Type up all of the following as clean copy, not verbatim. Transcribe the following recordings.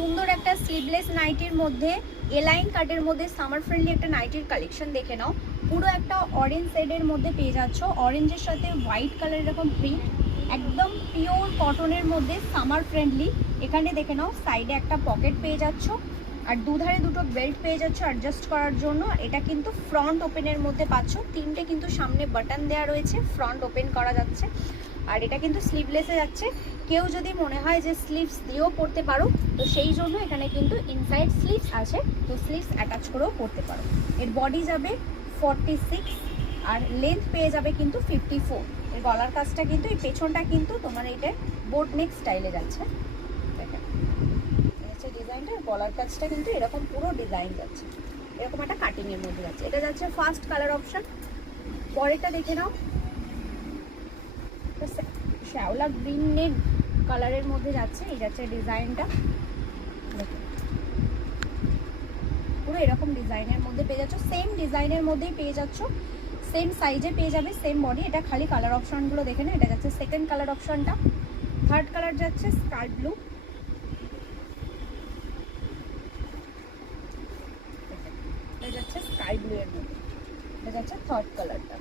সুন্দর একটা স্লিভলেস নাইটির মধ্যে এলাইন কাটের মধ্যে সামার ফ্রেন্ডলি একটা নাইটির কালেকশন দেখে নাও। পুরো একটা অরেঞ্জ শেডের মধ্যে পেয়ে যাচ্ছ, অরেঞ্জের সাথে হোয়াইট কালার এরকম প্রিন্ট, একদম পিওর কটনের মধ্যে সামার ফ্রেন্ডলি। এখানে দেখে নাও সাইডে একটা পকেট পেয়ে যাচ্ছ, আর দুধারে দুটো বেল্ট পেয়ে যাচ্ছ অ্যাডজাস্ট করার জন্য। এটা কিন্তু ফ্রন্ট ওপেনের মধ্যে পাচ্ছ, তিনটে কিন্তু সামনে বাটন দেওয়া রয়েছে, ফ্রন্ট ওপেন করা যাচ্ছে। আর এটা কিন্তু স্লিভলেসে যাচ্ছে, কেউ যদি মনে হয় যে স্লিভস দিয়েও পরতে পারো তো সেই জন্য এখানে কিন্তু ইনসাইড স্লিভস আছে, তো স্লিভস অ্যাটাচ করেও পরতে পারো। এর বডি যাবে 46 আর লেন্থ পেয়ে যাবে কিন্তু 54। এর গলার কাজটা কিন্তু এই পেছনটা কিন্তু তোমার এটা বোট নেক স্টাইলে যাচ্ছে। দেখেন হচ্ছে ডিজাইনটা, গলার কাজটা কিন্তু এরকম পুরো ডিজাইন যাচ্ছে, এরকম একটা কাটিংয়ের মধ্যে যাচ্ছে। এটা যাচ্ছে ফার্স্ট কালার অপশন। পরেরটা দেখে নাও, শ্যাওলা গ্রিন নেক কালারের মধ্যে যাচ্ছে, এই যাচ্ছে ডিজাইনটা। পুরো এরকম ডিজাইনের মধ্যে পেয়ে যাচ্ছ, সেম ডিজাইনের মধ্যেই পেয়ে যাচ্ছ, সেম সাইজে পেয়ে যাবে, সেম বডি। এটা খালি কালার অপশনগুলো দেখে না। এটা যাচ্ছে সেকেন্ড কালার অপশনটা। থার্ড কালার যাচ্ছে স্কাই ব্লু, এটা যাচ্ছে স্কাই ব্লু এর মধ্যে। এটা যাচ্ছে থার্ড কালারটা।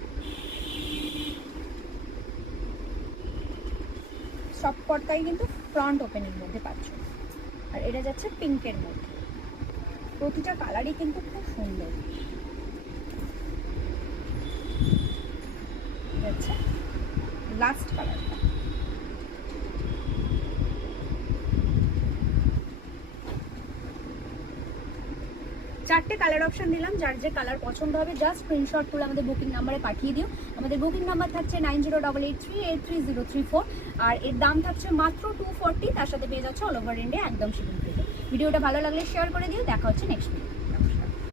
সব কটাই কিন্তু ফ্রন্ট ওপেনের মধ্যে পাচ্ছ। আর এটা যাচ্ছে পিঙ্কের মধ্যে। প্রতিটা কালারই কিন্তু খুব সুন্দর। যাচ্ছে লাস্ট কালারটা। চারটে কালার অপশন দিলাম, যার যে কালার পছন্দ হবে জাস্ট স্ক্রিনশট তুলে আমাদের বুকিং নাম্বারে পাঠিয়ে দিও। আমাদের বুকিং নাম্বার থাকছে 9088383034, আর এর দাম থাকছে মাত্র 240। তার সাথে পেয়ে যাচ্ছে অল ওভার ইন্ডিয়া একদম শিপিং ফ্রি। ভিডিওটা ভালো লাগলে শেয়ার করে দিও। দেখা হচ্ছে নেক্সট।